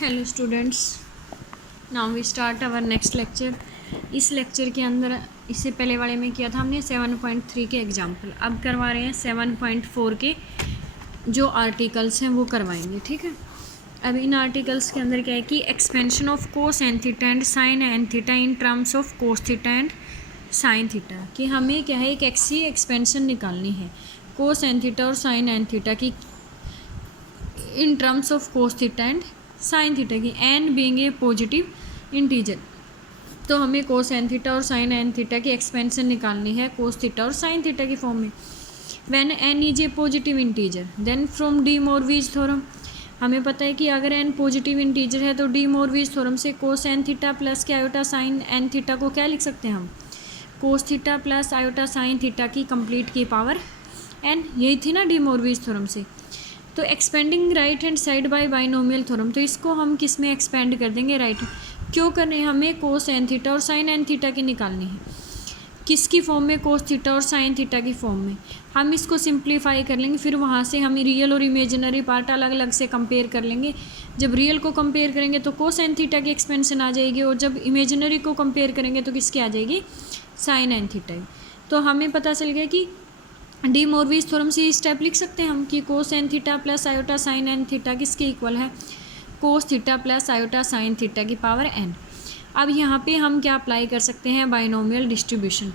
Hello students, now we start our next lecture. इस lecture के अंदर इससे पहले वाले में किया था हमने 7.3 के एग्जाम्पल, अब करवा रहे हैं 7.4 के जो आर्टिकल्स हैं वो करवाएंगे। ठीक है, अब इन आर्टिकल्स के अंदर क्या है कि expansion of cos n theta and sine n theta in terms of cos theta and sine theta, कि हमें क्या है एक एक्सी एक्सपेंशन निकालनी है कोस एन थीटा और साइन एन थीटा की in terms of cos theta and sine theta की, n being a positive integer. तो हमें कोस एन थीटा और साइन एन थीटा की एक्सपेंशन निकालनी है कोस थीटा और साइन थीटा की फॉर्म में। When n is a positive integer then from de Moivre's theorem, हमें पता है कि अगर एन पॉजिटिव इंटीजर है तो डी मोरवीज थ्योरम से कोस एन थीटा प्लस के आयोटा साइन एन थीटा को क्या लिख सकते हैं हम, कोस theta plus iota sine theta की कंप्लीट की पावर एन। यही थी ना डी मोरवीज थ्योरम से। तो expanding right hand side by binomial theorem, तो इसको हम किस में एक्सपेंड कर देंगे, राइट। क्यों करने हैं हमें कोस एन थीटा और साइन एन थीटा की निकालनी है, किसकी फॉर्म में, कोस थीटा और साइन थीटा की फॉर्म में। हम इसको सिंप्लीफाई कर लेंगे, फिर वहाँ से हम रियल और इमेजिनरी पार्ट अलग अलग से कंपेयर कर लेंगे। जब रियल को कंपेयर करेंगे तो कोस एन थीटा की एक्सपेंशन आ जाएगी, और जब इमेजिनरी को कंपेयर करेंगे तो किसकी आ जाएगी, साइन एन थीटा की। तो हमें पता चल गया कि डी मोरवीज थ्योरम से स्टेप लिख सकते हैं हम कि cos n theta plus iota sine n theta किसके इक्वल है, cos theta plus iota sine theta की पावर एन। अब यहाँ पे हम क्या अप्लाई कर सकते हैं, बाइनोमियल डिस्ट्रीब्यूशन।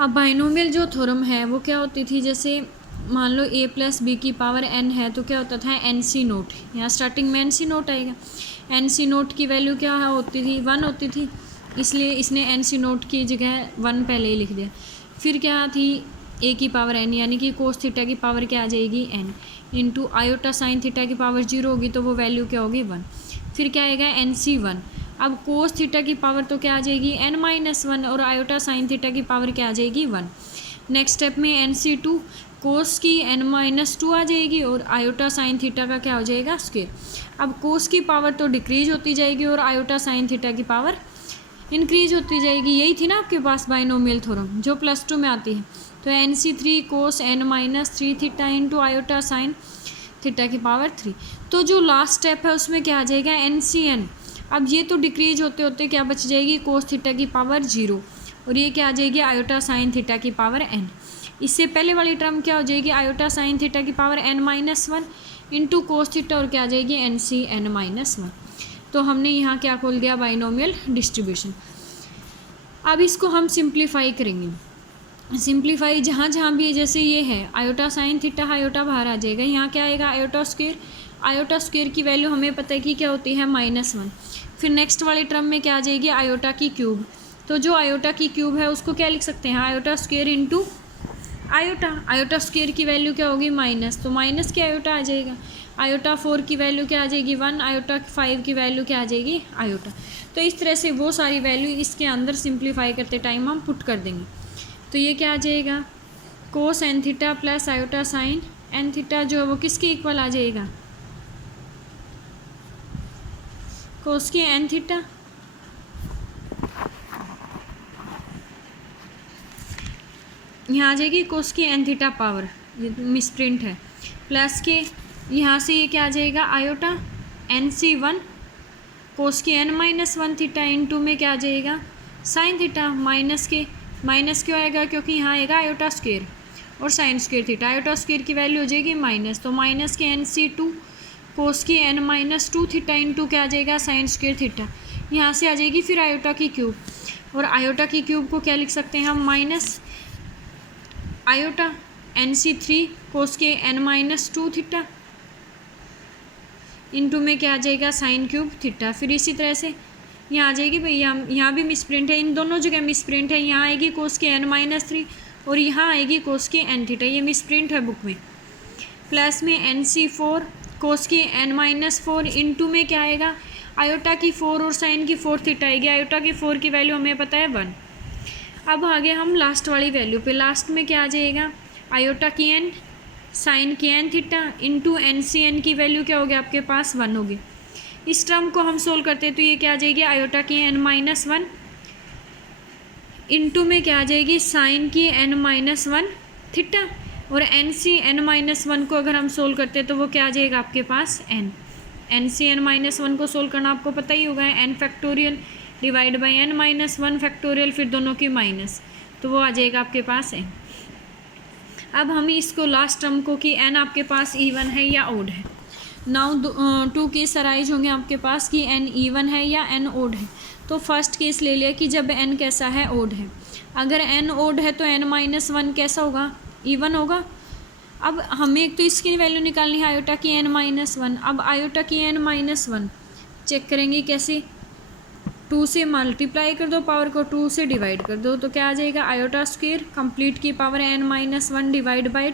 अब बाइनोमियल जो थ्योरम है वो क्या होती थी, जैसे मान लो ए प्लस बी की पावर एन है तो क्या होता था एन सी नोट, यहाँ स्टार्टिंग में एन सी नोट आएगा। एन सी नोट की वैल्यू क्या होती थी, 1 होती थी, इसलिए इसने एन सी नोट की जगह 1 पहले ही लिख दिया। फिर क्या थी ए की पावर एन, यानी कि कोस थीटा की पावर क्या आ जाएगी n, into iota sine theta की पावर 0 होगी तो वो वैल्यू क्या होगी 1। फिर क्या आएगा एन सी 1। अब कोस थीटा की पावर तो क्या आ जाएगी एन माइनस 1, और आयोटा साइन थीटा की पावर क्या आ जाएगी 1। नेक्स्ट स्टेप में एन सी 2, कोस की एन माइनस 2 आ जाएगी और आयोटा साइन थीटा का क्या हो जाएगा स्क्वायर। अब कोस की पावर तो डिक्रीज होती जाएगी और आयोटा साइन थीटा की पावर इंक्रीज होती जाएगी। यही थी ना आपके पास बाइनोमियल थ्योरम जो +2 में आती है। तो n c 3 cos n minus 3 theta into iota sine theta की पावर 3। तो जो लास्ट स्टेप है उसमें क्या आ जाएगा एन सी एन। अब ये तो डिक्रीज होते होते क्या बच जाएगी, कोस थीटा की पावर 0, और ये क्या आ जाएगी आयोटा साइन थीटा की पावर एन। इससे पहले वाली टर्म क्या हो जाएगी, आयोटा साइन थीटा की power n minus 1 into cos theta, और क्या आ जाएगी एन सी एन माइनस 1। तो हमने यहाँ क्या खोल दिया, बाइनोमियल डिस्ट्रीब्यूशन। अब इसको हम सिंप्लीफाई करेंगे। सिंप्लीफाई जहाँ जहाँ भी, जैसे ये है आयोटा साइन थीटा, आयोटा बाहर आ जाएगा, यहाँ क्या आएगा आयोटा स्क्वायर। आयोटा स्क्वायर की वैल्यू हमें पता है कि क्या होती है -1। फिर नेक्स्ट वाले टर्म में क्या आ जाएगी आयोटा की क्यूब। तो जो आयोटा की क्यूब है उसको क्या लिख सकते हैं, iota square into iota. Iota square की वैल्यू क्या होगी माइनस, तो माइनस के आयोटा आ जाएगा। आयोटा 4 की वैल्यू क्या आ जाएगी 1, आयोटा 5 की वैल्यू क्या आ जाएगी आयोटा। तो इस तरह से वो सारी वैल्यू इसके अंदर सिंप्लीफाई करते टाइम हम पुट कर देंगे। तो ये क्या आ जाएगा, cos n theta plus iota sine n theta जो है वो किसके इक्वल आ जाएगा, कोस की एन थीटा यहाँ आ जाएगी, कोस की एन थीटा पावर, ये मिसप्रिंट है, प्लस के यहाँ से ये क्या आ जाएगा आयोटा एन सी 1 कोस की एन माइनस 1 थीटा इंटू में क्या आ जाएगा साइन थीटा, माइनस के माइनस क्यों आएगा, क्योंकि यहाँ आएगा आयोटा स्क्वायर और sign square theta. Iota square की वैल्यू हो जाएगी माइनस, तो माइनस के एन सी 2 कोस की एन माइनस 2 थीटा इंटू क्या आ जाएगा साइन स्क्वायर थीटा। यहाँ से आ जाएगी फिर आयोटा की क्यूब, और आयोटा की क्यूब को क्या लिख सकते हैं हम, माइनस आयोटा एन सी 3 कोस के एन माइनस 2 थीटा इंटू में क्या आ जाएगा साइन क्यूब थीटा। फिर इसी तरह से यहाँ आ जाएगी भाई, यहाँ भी मिसप्रिंट है, इन दोनों जगह मिसप्रिंट है। यहाँ आएगी कोस के एन माइनस 3 और यहाँ आएगी कोस के एन थीटा, ये मिसप्रिंट है बुक में। प्लस में एन सी 4 कोस के एन माइनस 4 इंटू में क्या आएगा आयोटा की 4 और साइन की 4 थीटा आएगी। आयोटा की 4 की वैल्यू हमें पता है 1। अब आगे हम लास्ट वाली वैल्यू पे, लास्ट में क्या आ जाएगा आयोटा की एन साइन की n theta into n C n की वैल्यू क्या होगी आपके पास 1 होगी। इस टर्म को हम सोल्व करते हैं तो ये क्या आ जाएगी आयोटा की एन माइनस 1 इंटू में क्या आ जाएगी साइन की एन माइनस 1 थीटा, और एन सी एन माइनस 1 को अगर हम सोल्व करते हैं तो वो क्या आ जाएगा आपके पास एन। एन से एन माइनस वन को सोल्व करना आपको पता ही होगा, n factorial divide by n minus one factorial, फिर दोनों की माइनस, तो वो आ जाएगा आपके पास है। अब हम इसको लास्ट टर्म को कि एन आपके पास इवन है या ओड है। नाउ 2 केस अराइज होंगे आपके पास कि एन इवन है या एन ओड है। तो फर्स्ट केस ले लिया कि जब एन कैसा है, ओड है। अगर एन ओड है तो एन माइनस वन कैसा होगा, इवन होगा। अब हमें एक तो इसकी वैल्यू निकालनी है आयोटा की एन माइनस वन। अब आयोटा की एन माइनस वन चेक करेंगे कैसे, 2 से मल्टीप्लाई कर दो, पावर को 2 से डिवाइड कर दो, तो क्या आ जाएगा आयोटा स्क्वायर कंप्लीट की power n minus one divide by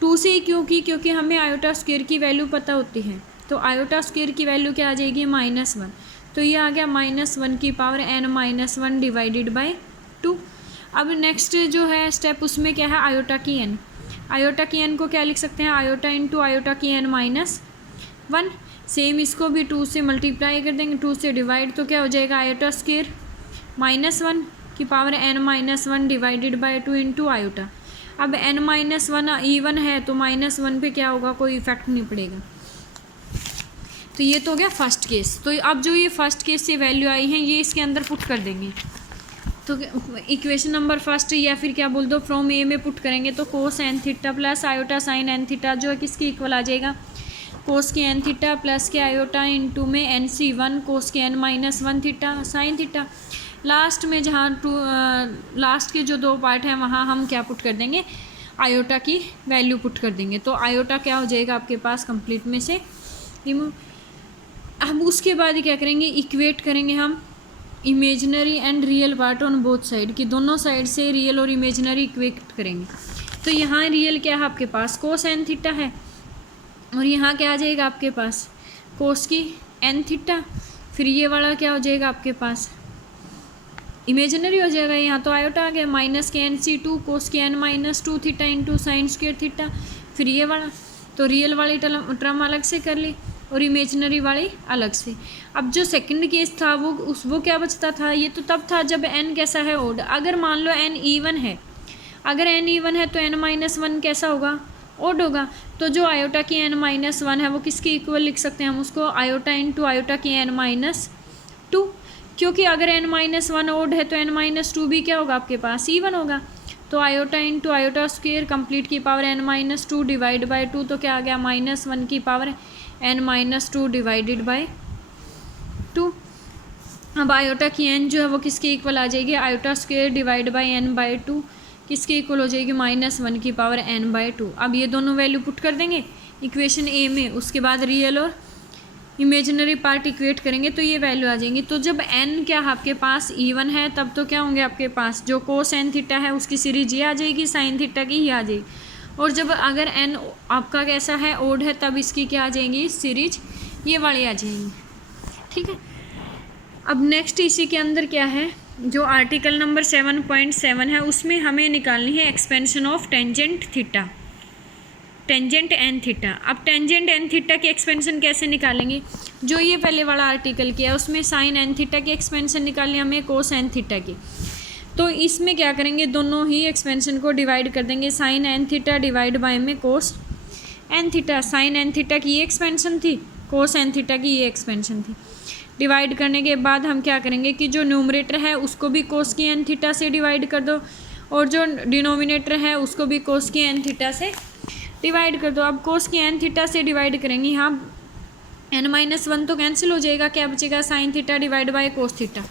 2 से क्योंकि हमें आयोटा स्क्वायर की वैल्यू पता होती है, तो आयोटा स्क्वायर की वैल्यू क्या आ जाएगी -1, तो ये आ गया -1 की power n minus one divided by 2। अब नेक्स्ट जो है स्टेप उसमें क्या है, आयोटा की एन। आयोटा की एन को क्या लिख सकते हैं, आयोटा इंटू आयोटा की एन माइनस वन। सेम इसको भी 2 से मल्टीप्लाई कर देंगे, 2 से डिवाइड, तो क्या हो जाएगा आयोटा स्क्वायर -1 की power n minus one divided by 2 into iota. अब n माइनस वन इवन है तो -1 पे क्या होगा, कोई इफेक्ट नहीं पड़ेगा। तो ये तो हो गया फर्स्ट केस। तो अब जो ये फर्स्ट केस से वैल्यू आई है ये इसके अंदर पुट कर देंगे। तो इक्वेशन नंबर फर्स्ट या फिर क्या बोल दो फ्रॉम ए में पुट करेंगे तो cos n theta plus iota sine n theta जो है किसकी इक्वल आ जाएगा, कोस के एन थीटा प्लस के आयोटा इंटू में एन सी वन कोस के n minus one theta sine theta. Last में जहाँ लास्ट के जो 2 पार्ट हैं वहाँ हम क्या पुट कर देंगे, आयोटा की वैल्यू पुट कर देंगे। तो आयोटा क्या हो जाएगा आपके पास कंप्लीट में से रिमूव। अब उसके बाद क्या करेंगे, इक्वेट करेंगे हम imaginary and real part on both side, कि दोनों साइड से रियल और इमेजिनरी इक्वेट करेंगे। तो यहाँ रियल क्या है आपके पास, कोस एन थीटा है, और यहाँ क्या आ जाएगा आपके पास कोस की एन थीटा। फिर ये वाला क्या हो जाएगा आपके पास, इमेजिनरी हो जाएगा, यहाँ तो आयोटा आ गया, माइनस के एन सी टू कोस के n minus 2 theta into sine square theta. फिर ये वाला, तो रियल वाली टर्म अलग से कर ली और इमेजिनरी वाली अलग से। अब जो सेकंड केस था वो क्या बचता था, ये तो तब था जब n कैसा है ओड। अगर मान लो n इवन है, अगर n इवन है तो n माइनस वन कैसा होगा, ओड होगा। तो जो आयोटा की n माइनस वन है वो किसके इक्वल लिख सकते हैं हम उसको, आयोटा इंटू आयोटा की n माइनस 2, क्योंकि अगर n माइनस वन ओड है तो n माइनस 2 भी क्या होगा आपके पास, इवन होगा। तो iota into iota square complete की power n minus 2 divide by 2, तो क्या आ गया -1 की power n minus 2 divided by 2। अब आयोटा की n जो है वो किसके इक्वल आ जाएगी, iota square divide by n by 2 किसके इक्वल हो जाएगी, -1 की पावर n बाई 2। अब ये दोनों वैल्यू पुट कर देंगे इक्वेशन ए में, उसके बाद रियल और इमेजिनरी पार्ट इक्वेट करेंगे तो ये वैल्यू आ जाएंगी। तो जब n क्या आपके पास इवन है तब तो क्या होंगे आपके पास, जो कोस एन थीटा है उसकी सीरीज ये आ जाएगी, साइन थीटा की ही आ जाएगी। और जब अगर n आपका कैसा है ओड है तब इसकी क्या आ जाएंगी सीरीज, ये वाली आ जाएंगी। ठीक है, अब नेक्स्ट इसी के अंदर क्या है, जो आर्टिकल नंबर 7.7 है उसमें हमें निकालनी है expansion of tangent theta, tangent n theta. अब टेंजेंट एन थीटा की एक्सपेंशन कैसे निकालेंगे, जो ये पहले वाला आर्टिकल किया उसमें साइन एन थीटा की एक्सपेंशन निकालनी हमें कोस एन थीटा की। तो इसमें क्या करेंगे, दोनों ही एक्सपेंशन को डिवाइड कर देंगे, sine n theta divide by में cos n theta. Sine n theta की ये एक्सपेंशन थी, कोस एन थीटा की ये एक्सपेंशन थी। डिवाइड करने के बाद हम क्या करेंगे कि जो न्यूमरेटर है उसको भी कोस की एन थीटा से डिवाइड कर दो, और जो डिनोमिनेटर है उसको भी कोस की एन थीटा से डिवाइड कर दो। अब कोस की एन थीटा से डिवाइड करेंगे, यहाँ n-1 तो कैंसिल हो जाएगा, क्या बचेगा sine theta divide by cos theta.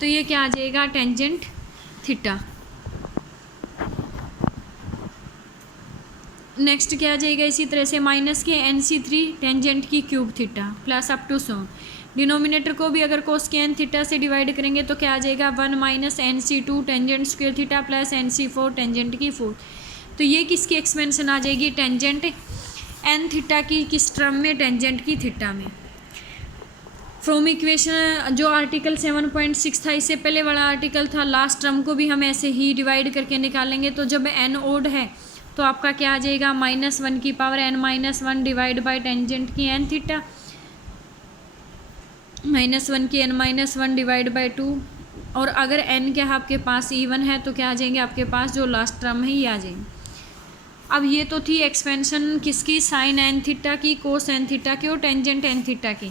तो ये क्या आ जाएगा टेंजेंट थीटा। नेक्स्ट क्या आ जाएगा इसी तरह से माइनस के NC3 टेंजेंट की cube theta plus up to so. Denominator को भी अगर कोस के एन थीटा से डिवाइड करेंगे तो क्या आ जाएगा 1 minus NC2 tangent square theta plus NC4 tangent की 4। तो ये किसकी एक्सपेंशन आ जाएगी, टेंजेंट एन थीटा की, किस टर्म में, टेंजेंट की थीटा में। फ्रॉम इक्वेशन जो आर्टिकल 7.6 था इससे पहले वाला आर्टिकल था, लास्ट टर्म को भी हम ऐसे ही डिवाइड करके निकालेंगे। तो जब एन ओड है तो आपका क्या आ जाएगा -1 की power n-1 divide by tangent की एन थीटा, -1 की n-1 डिवाइड बाय 2। और अगर n क्या आपके पास इवन है तो क्या आ जाएंगे आपके पास जो लास्ट टर्म है ये आ जाएंगे। अब ये तो थी एक्सपेंशन किसकी, साइन एन थीटा की, कोस एन थीटा की और टेंजेंट एन थीटा की।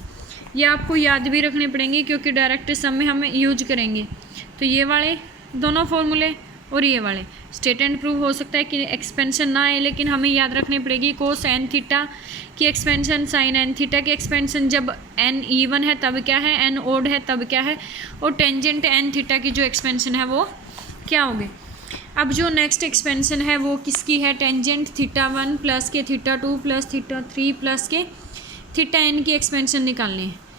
ये आपको याद भी रखने पड़ेंगे क्योंकि डायरेक्ट सम में हम यूज करेंगे। तो ये वाले दोनों फॉर्मूले और ये वाले स्टेट एंड प्रूव हो सकता है कि एक्सपेंशन ना आए, लेकिन हमें याद रखनी पड़ेगी कोस एन थीटा की एक्सपेंशन, साइन एन थीटा की एक्सपेंशन जब एन ईवन है तब क्या है, एन ओड है तब क्या है, और टेंजेंट एन थीटा की जो एक्सपेंशन है वो क्या होगी। अब जो नेक्स्ट एक्सपेंशन है वो किसकी है, टेंजेंट थीटा वन प्लस के theta two plus theta three plus के थीटा एन की एक्सपेंशन निकालनी है।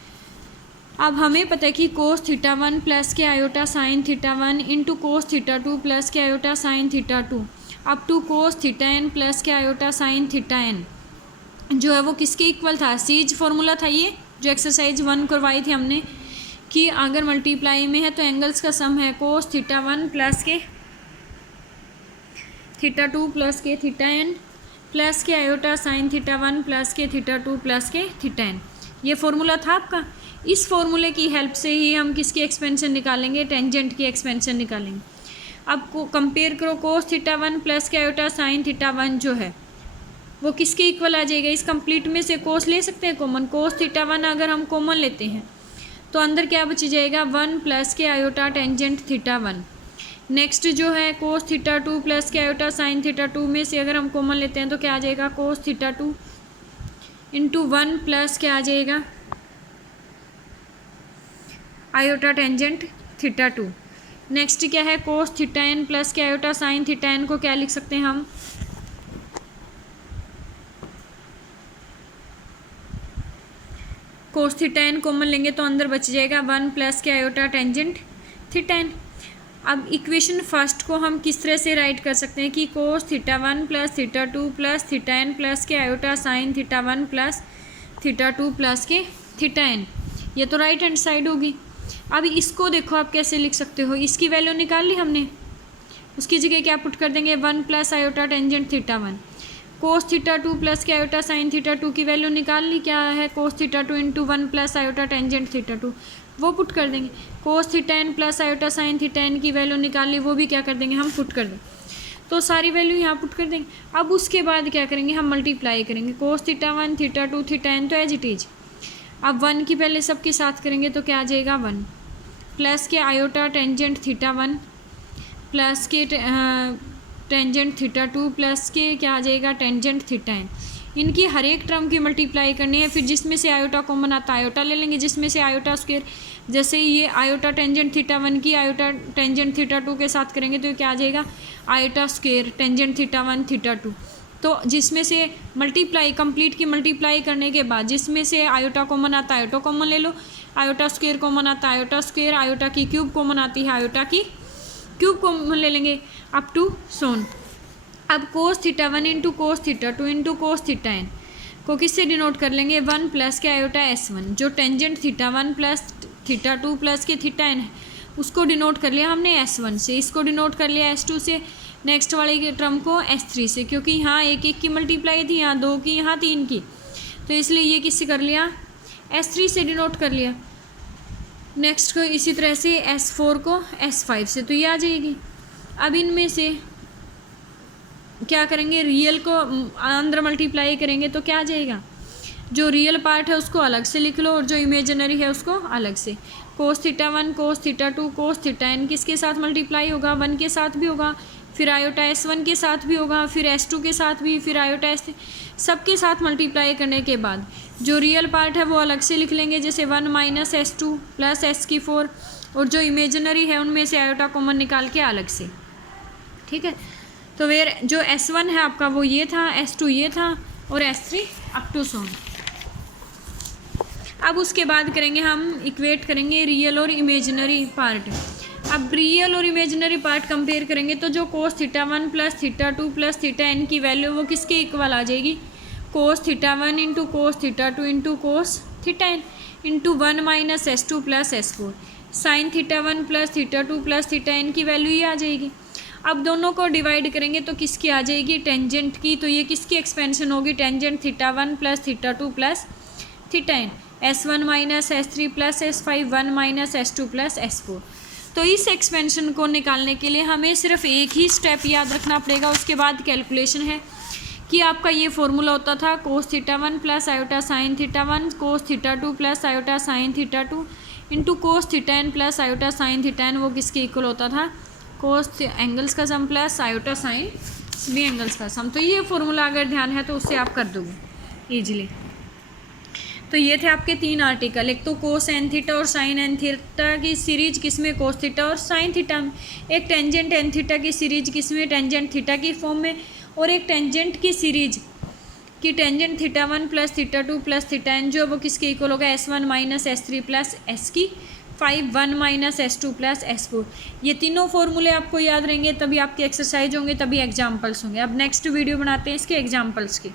अब हमें पता है कि कोस थीटा वन प्लस के iota sine theta one into cos theta two plus के iota sine theta two up to cos theta n plus के आयोटा साइन थीटा एन जो है वो किसके इक्वल था, सीज फॉर्मूला था ये जो एक्सरसाइज 1 करवाई थी हमने कि अगर मल्टीप्लाई में है तो एंगल्स का सम है कोस थीटा वन प्लस के थीटा टू प्लस के थीटा एन प्लस के iota sine theta one plus के थीटा टू प्लस के थीटा एन। ये फॉर्मूला था आपका। इस फॉर्मूले की हेल्प से ही हम किसकी एक्सपेंशन निकालेंगे, टेंजेंट की एक्सपेंशन निकालेंगे। अब को कंपेयर करो, कोस थीटा वन प्लस के आयोटा साइन थीटा वन जो है वो किसके इक्वल आ जाएगा। इस कंप्लीट में से कोस ले सकते हैं कॉमन, कोस थीटा वन अगर हम कॉमन लेते हैं तो अंदर क्या बच जाएगा, 1 प्लस के iota tangent theta one. Next जो है कोस थीटा टू प्लस के आयोटा साइन थीटा टू में से अगर हम कॉमन लेते हैं तो क्या आ जाएगा, कोस थीटा टू इंटू 1 प्लस क्या आ जाएगा, iota tangent theta to. Next क्या है, कोस थीटा एन प्लस के आयोटा साइन थीटा एन को क्या लिख सकते हैं हम, कोस थीटा एन कॉमन लेंगे तो अंदर बच जाएगा 1 प्लस के आयोटा टेंजेंट थीटा एन। अब इक्वेशन फर्स्ट को हम किस तरह से राइट कर सकते हैं कि cos theta one plus theta two plus theta n plus के iota sine theta one plus theta two plus के थीटा एन। ये तो राइट हैंड साइड होगी। अब इसको देखो आप कैसे लिख सकते हो, इसकी वैल्यू निकाल ली हमने, उसकी जगह क्या पुट कर देंगे, 1 plus iota tangent theta one. Cos theta two plus के आयोटा साइन थीटा टू की वैल्यू निकाल ली, क्या है, cos theta two into 1 plus iota tangent theta two, वो पुट कर देंगे। Cos theta n plus iota sine theta n की वैल्यू निकाल ली, वो भी क्या कर देंगे हम, पुट कर देंगे। तो सारी वैल्यू यहाँ पुट कर देंगे। अब उसके बाद क्या करेंगे, हम मल्टीप्लाई करेंगे, cos theta one theta two theta n तो एज इट इज। अब 1 की पहले सबके साथ करेंगे तो क्या आ जाएगा, 1 प्लस के iota tangent theta one plus के टेंजेंट थीटा टू प्लस के क्या आ जाएगा, टेंजेंट थीटा एन। इनकी हर एक टर्म की मल्टीप्लाई करनी है, फिर जिसमें से आयोटा कॉमन आता है आयोटा ले लेंगे, जिसमें से आयोटा स्क्वायर, जैसे ये आयोटा टेंजेंट थीटा वन की आयोटा टेंजेंट थीटा टू के साथ करेंगे तो क्या आ जाएगा, iota square tangent theta one theta to. तो जिसमें से मल्टीप्लाई कंप्लीट की मल्टीप्लाई करने के बाद जिसमें से आयोटा कॉमन आता है आयोटा कॉमन ले लो, आयोटा स्क्वायर कॉमन आता है आयोटा स्क्वायर, आयोटा की क्यूब कॉमन आती है आयोटा की क्यूब कॉमन ले लेंगे अप टू सोन। अब cos theta one into cos theta two into cos theta n को किससे डिनोट कर लेंगे, 1 प्लस के आयोटा एस वन, जो tangent theta one plus theta two plus के थीटा एन है उसको डिनोट कर लिया हमने S1 से, इसको डिनोट कर लिया S2 से, नेक्स्ट वाले के टर्म को S3 से, क्योंकि यहाँ एक एक की मल्टीप्लाई थी, यहाँ 2 की, यहाँ 3 की, तो इसलिए ये किससे कर लिया, S3 से डिनोट कर लिया। नेक्स्ट को इसी तरह से S4 को S5 से, तो ये आ जाएगी। अब इनमें से क्या करेंगे, रियल को अंदर मल्टीप्लाई करेंगे तो क्या आ जाएगा, जो रियल पार्ट है उसको अलग से लिख लो और जो इमेजिनरी है उसको अलग से। Cos theta one cos theta two cos theta n किसके साथ मल्टीप्लाई होगा, 1 के साथ भी होगा, फिर आयोटा S1 के साथ भी होगा, फिर S2 के साथ भी, फिर आयोटा S3, सबके साथ मल्टीप्लाई करने के बाद जो रियल पार्ट है वो अलग से लिख लेंगे, जैसे 1 माइनस S2 प्लस S4, और जो इमेजिनरी है उनमें से आयोटा कॉमन निकाल के अलग से। ठीक है, तो वेर जो S1 है आपका वो ये था, S2 ये था और S3 अप टू सोन। अब उसके बाद करेंगे हम इक्वेट करेंगे रियल और इमेजिनरी पार्ट। अब रियल और इमेजिनरी पार्ट कंपेयर करेंगे तो जो cos theta one plus theta two plus theta n की वैल्यू वो किसके इक्वल आ जाएगी, cos theta one into cos theta two into cos theta n into 1 minus S2 plus S4, sine theta one plus theta two plus theta n की value ये आ जाएगी। अब दोनों को डिवाइड करेंगे तो किसकी आ जाएगी, टेंजेंट की, तो ये किसकी एक्सपेंशन होगी, tangent theta one plus theta two plus theta n, S1 minus S3 plus S5, 1 minus S2 plus S4। तो इस एक्सपेंशन को निकालने के लिए हमें सिर्फ एक ही स्टेप याद रखना पड़ेगा, उसके बाद कैलकुलेशन है कि आपका ये फॉर्मूला होता था cos theta 1 plus iota sine theta 1 cos theta 2 plus iota sine theta 2 into cos theta n plus iota sine theta n, वो किसके इक्वल होता था, कोस एंगल्स का सम प्लस आयोटा साइन भी एंगल्स का सम। तो ये फॉर्मूला अगर ध्यान है तो उससे आप कर दोगे ईजिली। तो ये थे आपके 3 आर्टिकल, एक तो कोस एन थीटा और साइन एन थीटा की सीरीज किसमें, कोस थीटा और साइन थीटा में, एक टेंजेंट एन थीटा की सीरीज किसमें, टेंजेंट थीटा की फॉर्म में, और एक टेंजेंट की सीरीज कि tangent theta 1 plus theta 2 plus theta n जो वो किसके इक्वल होगा, S1 minus S3 plus S की 5 1 माइनस S2 प्लस S4। ये तीनों फॉर्मूले आपको याद रहेंगे, तभी आपके एक्सरसाइज होंगे, तभी एग्जाम्पल्स होंगे। अब नेक्स्ट वीडियो बनाते हैं इसके एग्जाम्पल्स की।